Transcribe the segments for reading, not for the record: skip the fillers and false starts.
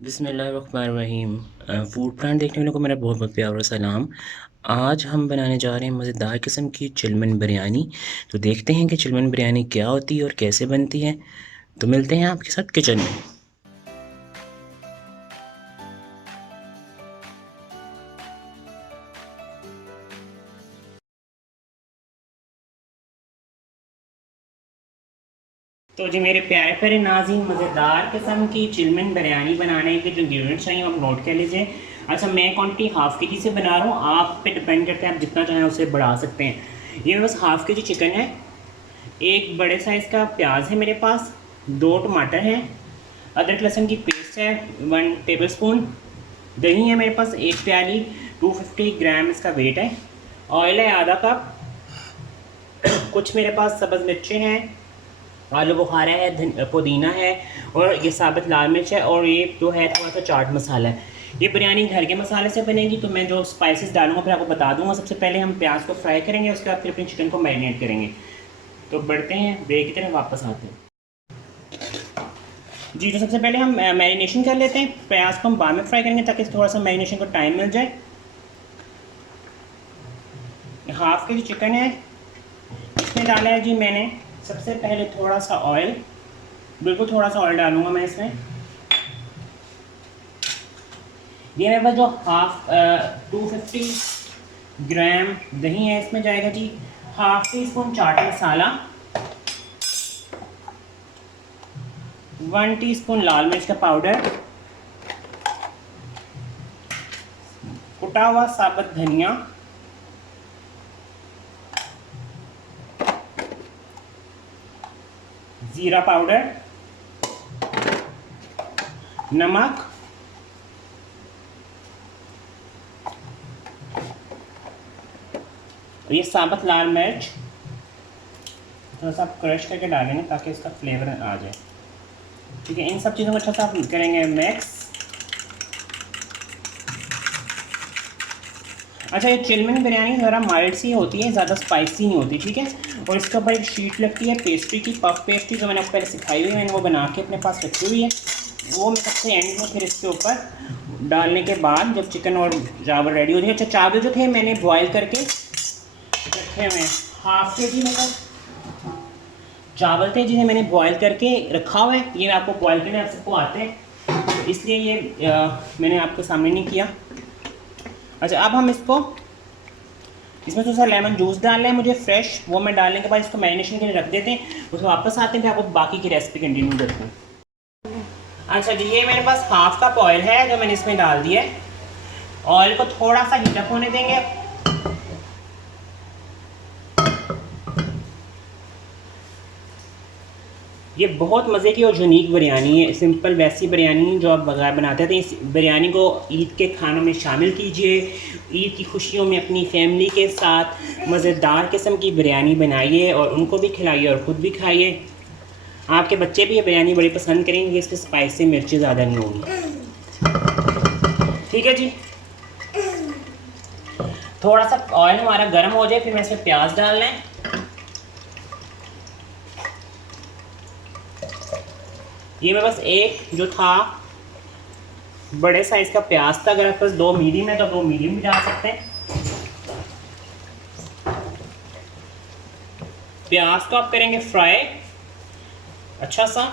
बिस्मिल्लाहिर्रहमानिर्रहीम। Food plan देखने वालों को मेरा बहुत बहुत प्यारा सलाम। आज हम बनाने जा रहे हैं मज़ेदार किस्म की चिलमन बिरयानी। तो देखते हैं कि चिलमन बिरयानी क्या होती है और कैसे बनती है। तो मिलते हैं आपके साथ किचन में। तो जी मेरे प्यारे प्यारे नाज़रीन, मज़ेदार किस्म की चिलमन बिरयानी बनाने के जो इंग्रेडिएंट्स चाहिए आप नोट कर लीजिए। अच्छा, मैं क्वान्टिटी हाफ़ के जी से बना रहा हूँ, आप पे डिपेंड करता है, आप जितना चाहें उसे बढ़ा सकते हैं। ये बस हाफ़ के जी चिकन है, एक बड़े साइज़ का प्याज है मेरे पास, 2 टमाटर हैं, अदरक लहसुन की पेस्ट है 1 टेबलस्पून, दही है मेरे पास 1 प्याली, 250 ग्राम इसका वेट है, ऑयल है आधा कप, कुछ मेरे पास सब्ज़ मिर्चें हैं, आलू बुखारा है, पुदीना है, और ये साबुत लाल मिर्च है, और ये जो है थोड़ा सा चाट मसाला है। ये बिरयानी घर के मसाले से बनेगी, तो मैं जो स्पाइसेस डालूंगा फिर आपको बता दूंगा। सबसे पहले हम प्याज को फ्राई करेंगे, उसके बाद फिर अपने चिकन को मैरिनेट करेंगे। तो बढ़ते हैं ब्रेक की तरफ, वापस आते हैं जी। तो सबसे पहले हम मैरिनेशन कर लेते हैं। प्याज को हम बाद में फ्राई करेंगे ताकि थोड़ा सा मैरिनेशन को टाइम मिल जाए। हाफ़ के जी चिकन है, इसमें डाला है जी मैंने सबसे पहले थोड़ा सा ऑयल, बिल्कुल थोड़ा सा ऑयल डालूंगा मैं इसमें। ये मेरे पास जो 250 ग्राम दही है, इसमें जाएगा जी half tea spoon chaat masala, 1 teaspoon लाल मिर्च का पाउडर, कुटा हुआ साबुत धनिया, ज़ीरा पाउडर, नमक, और ये साबुत लाल मिर्च थोड़ा सा क्रश करके डालेंगे ताकि इसका फ्लेवर आ जाए। ठीक है, इन सब चीज़ों को अच्छा सा करेंगे मिक्स। अच्छा, ये चिलमन बिरयानी ज़रा माइल्ड सी होती है, ज़्यादा स्पाइसी नहीं होती, ठीक है। और इसके ऊपर एक शीट लगती है पेस्ट्री की, पफ पेस्ट्री, जो मैंने आपको पहले सिखाई हुई है, मैंने वो बना के अपने पास रखी हुई है। वो मैं सबसे एंड में फिर इसके ऊपर डालने के बाद जब चिकन और चावल रेडी हो जाए। अच्छा, चावल जो थे मैंने बॉयल करके रखे हुए हैं, हाफ़ के जी मतलब चावल थे जिन्हें मैंने बॉयल करके रखा हुआ है। ये आपको बॉयल करने आप सबको आते हैं, तो इसलिए ये मैंने आपके सामने नहीं किया। अच्छा, अब हम इसमें थोड़ा सा लेमन जूस डालना है मुझे फ्रेश, वो मैं डालने के बाद इसको मैरिनेशन के लिए रख देते हैं। उसको वापस आते हैं, फिर आपको बाकी की रेसिपी कंटिन्यू करते हैं। अच्छा जी, ये मेरे पास हाफ कप ऑयल है जो मैंने इसमें डाल दिया है। ऑयल को थोड़ा सा हीटअप होने देंगे। ये बहुत मज़े की और यूनिक बिरयानी है, सिंपल वैसी बिरयानी जो आप बगैर बनाते थे। इस बिरयानी को ईद के खानों में शामिल कीजिए, ईद की खुशियों में अपनी फैमिली के साथ मज़ेदार किस्म की बिरयानी बनाइए और उनको भी खिलाइए और ख़ुद भी खाइए। आपके बच्चे भी ये बिरयानी बड़ी पसंद करेंगे, इसमें स्पाइसी मिर्ची ज़्यादा नहीं होंगी। ठीक है जी, थोड़ा सा ऑयल हमारा गर्म हो जाए, फिर मैं इसमें प्याज डालना है। ये मैं बस एक जो था बड़े साइज़ का प्याज था, अगर आपके पास 2 मीडियम है तो 2 मीडियम भी डाल सकते हैं। प्याज को आप करेंगे फ्राई अच्छा सा।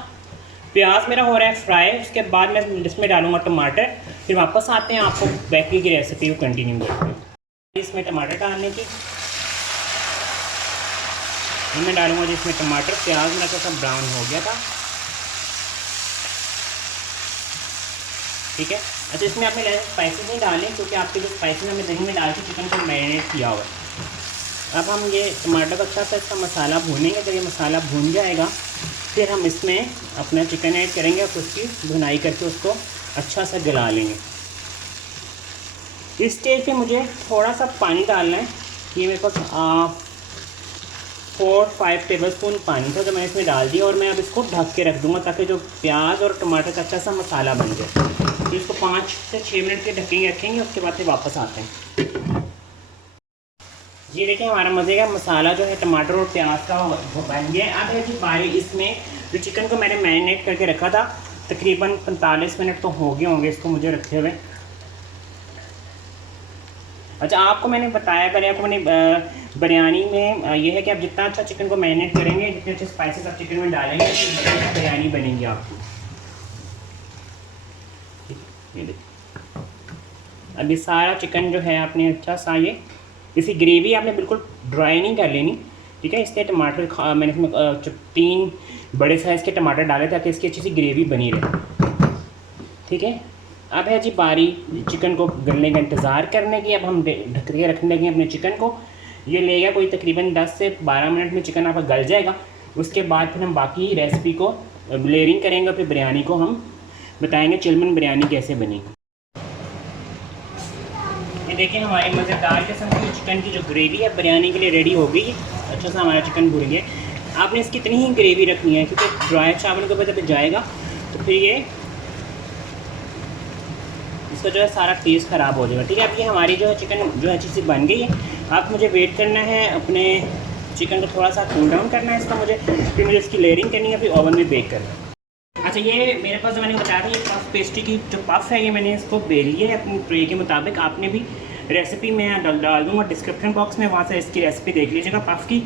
प्याज मेरा हो रहा है फ्राई, उसके बाद मैं इसमें डालूंगा टमाटर, फिर वापस आते हैं आपको बाकी की रेसिपी को कंटिन्यू करते हैं। इसमें टमाटर डालने की, मैं डालूंगा जिसमें टमाटर, प्याज मेरा थोड़ा सा ब्राउन हो गया था। ठीक है। अच्छा, इसमें आपने स्पाइसेस नहीं डाले क्योंकि आपके जो स्पाइसेस हमने दही में डाल के चिकन को मैरिनेट किया हुआ है। अब हम ये टमाटर का अच्छा सा इसका मसाला भूनेंगे। जब ये मसाला भून जाएगा फिर हम इसमें अपना चिकन ऐड करेंगे और उसकी भुनाई करके उसको अच्छा सा गला लेंगे। इस स्टेज पे मुझे थोड़ा सा पानी डालना है। ये मेरे पास 4-5 टेबलस्पून पानी था जो मैंने इसमें डाल दिया, और मैं अब इसको ढक के रख दूँगा ताकि जो प्याज और टमाटर का अच्छा सा मसाला बन जाए। तो इसको 5 से 6 मिनट के ढकेंगे रखेंगे, उसके बाद फिर वापस आते हैं। ये देखिए हमारा मज़े का मसाला जो है टमाटर और प्याज का बन गया। अब है जी बारी इसमें जो चिकन को मैंने मैरिनेट करके रखा था तकरीबन 45 मिनट तो हो गए होंगे इसको मुझे रखे हुए। अच्छा, आपको मैंने बताया करें, आपको मैंने बिरयानी में ये है कि आप जितना अच्छा चिकन को मैरिनेट करेंगे, जितने अच्छे स्पाइसेस आप चिकन में डालेंगे, तो बिरयानी बनेगी आपकी। ये देखिए, अभी सारा चिकन जो है आपने अच्छा सा ये, इसी ग्रेवी आपने बिल्कुल ड्राई नहीं कर लेनी, ठीक है। इसके टमाटर मैंने इसमें 3 बड़े साइज़ के टमाटर डाले ताकि इसकी अच्छी सी ग्रेवी बनी रहे, ठीक है। अब है जी बारी चिकन को गलने का इंतज़ार करने की। अब हम ढक के रखने लगे अपने चिकन को। ये लेगा कोई तकरीबन 10 से 12 मिनट में चिकन आपका गल जाएगा। उसके बाद फिर हम बाकी रेसिपी को लेयरिंग करेंगे, फिर बिरयानी को हम बताएंगे चिलमन बिरयानी कैसे बनेगी। ये देखिए हमारी मज़ेदार किस्म की चिकन की जो ग्रेवी है बिरयानी के लिए रेडी हो गई है। अच्छा सा हमारा चिकन भुन गया। आपने इसकी इतनी ही ग्रेवी रखनी है क्योंकि ड्राई चावल के ऊपर जब जाएगा तो फिर ये इसका जो है सारा टेस्ट ख़राब हो जाएगा, ठीक है। अब ये हमारी जो है चिकन जो है अच्छी सी बन गई है। आप मुझे वेट करना है, अपने चिकन को थोड़ा सा कूल डाउन करना है इसका मुझे, फिर मुझे इसकी लेयरिंग करनी है, फिर ओवन में बेक करना है। अच्छा, ये मेरे पास जो मैंने बताया था, ये पफ पेस्ट्री की जो पफ है, ये मैंने इसको बेल लिया है अपनी ट्रे के मुताबिक। आपने भी रेसिपी में डाल दूँगा डिस्क्रिप्शन बॉक्स में, वहाँ से इसकी रेसिपी देख लीजिएगा पफ की।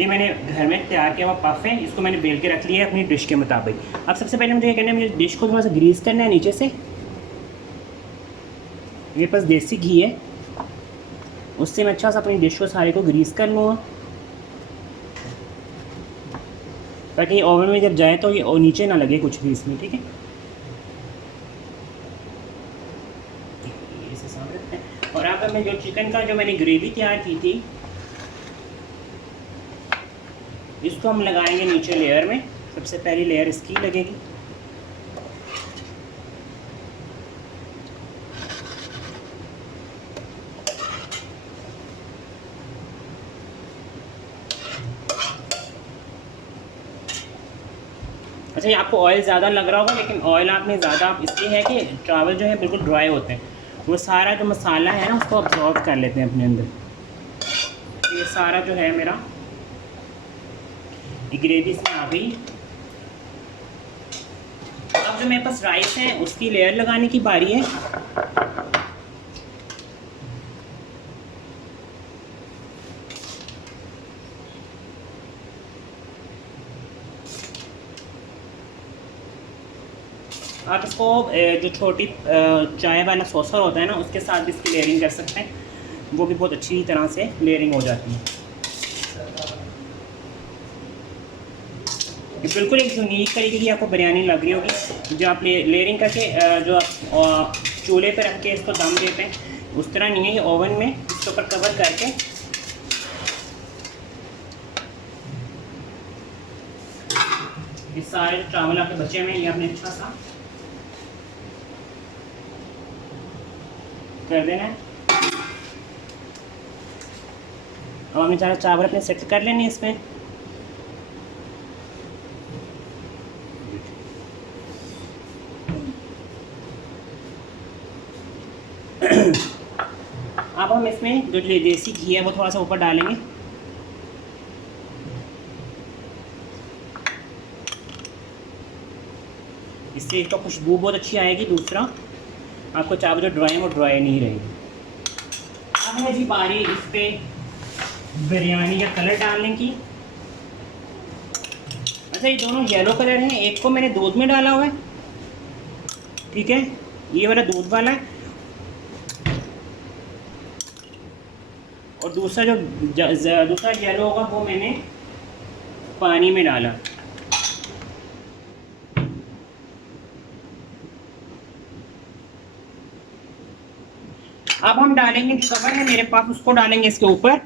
ये मैंने घर में तैयार किया हुआ पफ है, इसको मैंने बेल के रख लिया है अपनी डिश के मुताबिक। अब सबसे पहले मुझे ये कहना है, मुझे डिश को थोड़ा सा ग्रीस करना है नीचे से। मेरे पास देसी घी है, उससे मैं अच्छा सा अपनी डिश को सारे को ग्रीस कर लूँगा ताकि ओवन में जब जाए तो ये नीचे ना लगे कुछ भी इसमें, ठीक है। इसे साफ रखते हैं। और अब मैं जो चिकन का जो मैंने ग्रेवी तैयार की थी, इसको हम लगाएंगे नीचे लेयर में। सबसे पहली लेयर इसकी लगेगी। अच्छा, ये आपको ऑयल ज़्यादा लग रहा होगा, लेकिन ऑयल आपने ज़्यादा इसलिए है कि चावल जो है बिल्कुल ड्राई होते हैं, वो सारा जो मसाला है ना उसको अब्जॉर्व कर लेते हैं अपने अंदर। ये सारा जो है मेरा ये ग्रेवी इसमें आ गई। अब जो मेरे पास राइस है उसकी लेयर लगाने की बारी है। आप इसको जो छोटी चाय वाला सॉसर होता है ना उसके साथ भी इसकी लेयरिंग कर सकते हैं, वो भी बहुत अच्छी तरह से लेयरिंग हो जाती है। ये बिल्कुल एक यूनिक तरीके की आपको बिरयानी लग रही होगी जो आप लेयरिंग करके जो आप चूल्हे पर रख के इसको दम देते हैं, उस तरह नहीं है। ये ओवन में इसके ऊपर कवर करके ये सारे चावल आपके बचे हुए हैं, ये आपने अच्छा सा कर देना है। अब हमने सारे चावल अपने सेट कर लेने इसमें। अब हम इसमें जो देसी घी है वो थोड़ा सा ऊपर डालेंगे। इससे इसका खुशबू बहुत अच्छी आएगी। दूसरा, आपको चावल जो ड्राई है वो ड्राई नहीं रहेगी। अब है जी बारी इस पर बिरयानी का कलर डालने की। अच्छा, ये दोनों येलो कलर हैं, एक को मैंने दूध में डाला हुआ है, ठीक है, ये वाला दूध वाला है, और दूसरा जो दूसरा येलो होगा वो मैंने पानी में डाला। अब हम डालेंगे जो कवर है मेरे पास उसको डालेंगे इसके ऊपर।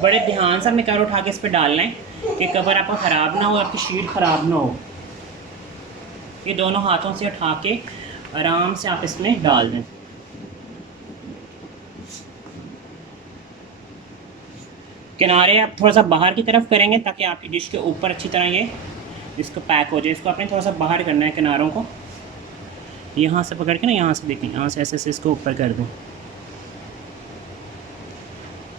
बड़े ध्यान से हमें कवर उठा के इस पर डालना है कि कवर आपका ख़राब ना हो, आपकी शीट ख़राब ना हो। ये दोनों हाथों से उठा के आराम से आप इसमें डाल दें। किनारे आप थोड़ा सा बाहर की तरफ करेंगे ताकि आपकी डिश के ऊपर अच्छी तरह ये इसको पैक हो जाए। इसको आपने थोड़ा सा बाहर करना है किनारों को, यहाँ से पकड़ के ना, यहाँ से देखें, यहाँ से ऐसे ऐसे इसको ऊपर कर दें।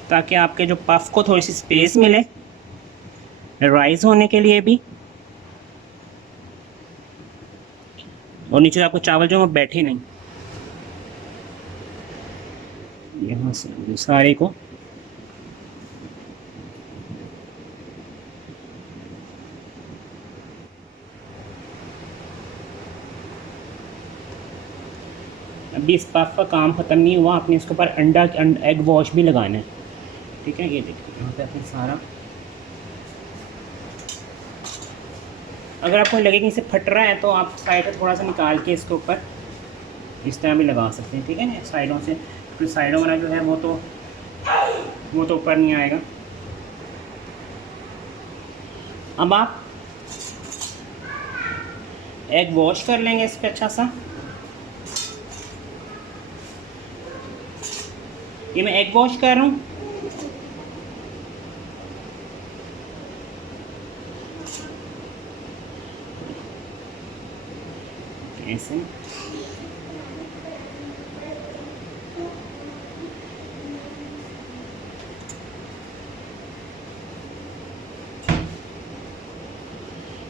ताकि आपके जो पफ को थोड़ी सी स्पेस मिले राइस होने के लिए भी, और नीचे आपको चावल जो है वो बैठे नहीं। यहाँ से सारे को अभी इस पफ का काम ख़त्म नहीं हुआ, आपने इसके ऊपर अंडा एग वॉश भी लगाना है। ठीक है, ये देखिए यहाँ पे आपने सारा, अगर आपको लगे कि इसे फट रहा है तो आप साइड से थोड़ा सा निकाल के इसके ऊपर इस तरह भी लगा सकते हैं। ठीक है ना, साइडों से, फिर साइडों वाला जो है वो तो ऊपर नहीं आएगा। अब आप एग वॉश कर लेंगे इस पर अच्छा सा। ये मैं एग वॉश कर रहा हूँ। ऐसे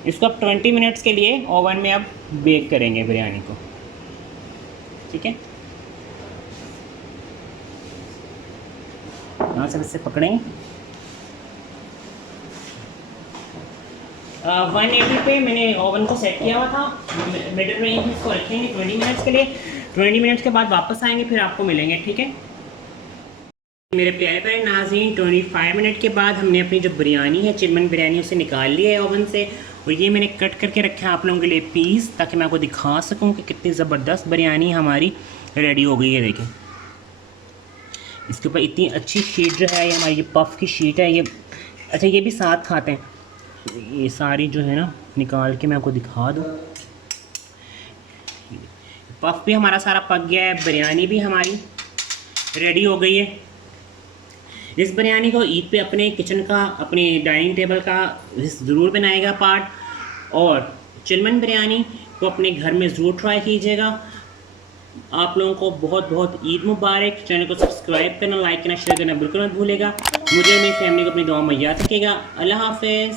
इसको अब 20 मिनट्स के लिए ओवन में अब बेक करेंगे बिरयानी को। ठीक है, यहाँ से इससे पकड़ेंगे। 180 पे मैंने ओवन को सेट किया हुआ था, मिडिल रेंज में इसको रखेंगे 20 मिनट्स के लिए। 20 मिनट्स के बाद वापस आएंगे, फिर आपको मिलेंगे। ठीक है मेरे प्यारे प्यारे नाज़रीन, 25 मिनट के बाद हमने अपनी जो बिरयानी है, चिकन बिरयानी, उसे निकाल लिया है ओवन से, और ये मैंने कट करके रखा है आप लोगों के लिए पीस, ताकि मैं आपको दिखा सकूं कि कितनी ज़बरदस्त बिरयानी हमारी रेडी हो गई है। देखें इसके ऊपर इतनी अच्छी शीट जो है, ये हमारी जो पफ़ की शीट है, ये अच्छा ये भी साथ खाते हैं। ये सारी जो है ना निकाल के मैं आपको दिखा दूँ। पफ़ भी हमारा सारा पक गया है, बिरयानी भी हमारी रेडी हो गई है। इस बिरयानी को ईद पे अपने किचन का, अपने डाइनिंग टेबल का ज़रूर बनाएगा पार्ट, और चिलमन बिरयानी को अपने घर में ज़रूर ट्राई कीजिएगा। आप लोगों को बहुत बहुत ईद मुबारक। चैनल को सब्सक्राइब करना, लाइक करना, शेयर करना बिल्कुल मत भूलेगा। मुझे मेरी फैमिली को अपनी दुआ में याद रखिएगा। अल्लाह हाफ़िज़।